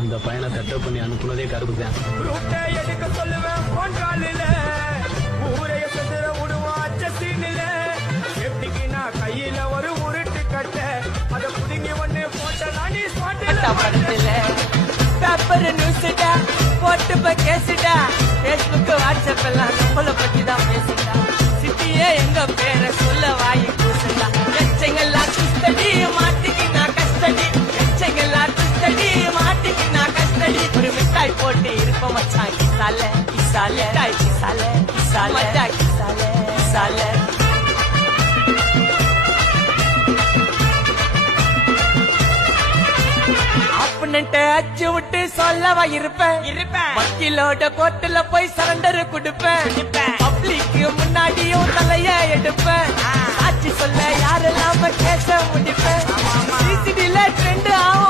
அந்த பையனை செட்டப் பண்ணி அனுப்புனதே கருப்பு தான். ரூட்டை எடுக்க சொல்லுவேன் போன் காலில, ஊரைய செதுற விடுவான் அச்சசீனில. எப்படிக்கு நான் கையில ஒரு உருட்டு கட்ட, அத புடுங்கி ஒண்ணு போட்ட நானே படத்துல பேப்பர் நியூஸ்டா போட்டு கேசுடா. பேஸ்புக் வாட்ஸ்அப் எல்லாம் நம்மள பத்தி தான் பேசுடா. சிட்டியே எங்க பேரை சொல்ல வாய் கூசுடா. எச்சங்கெல்லாம் குஸ்தடி மாட்டிக்கு நான் கஸ்டடி. எச்சங்கெல்லாம் குஸ்தடி மாட்டிக்கு நான் கஸ்டடி. ஒரு மிட்டாய் போட்டு இருப்ப மச்சான் கிசால கிசால மிட்டாய் கிசால கிசால மச்சான் கிசால கிசால. அச்சு விட்டு சொல்லவா இருப்பேன். வக்கீலோட கோர்ட்டுல போய் சரண்டர் கொடுப்பேன். பப்ளிக்கு முன்னாடியும் தலைய எடுப்பேன். ஆட்சி சொல்ல யாரெல்லாம் கேச முடிப்பேன். சிசிடில ட்ரெண்ட் ஆகும்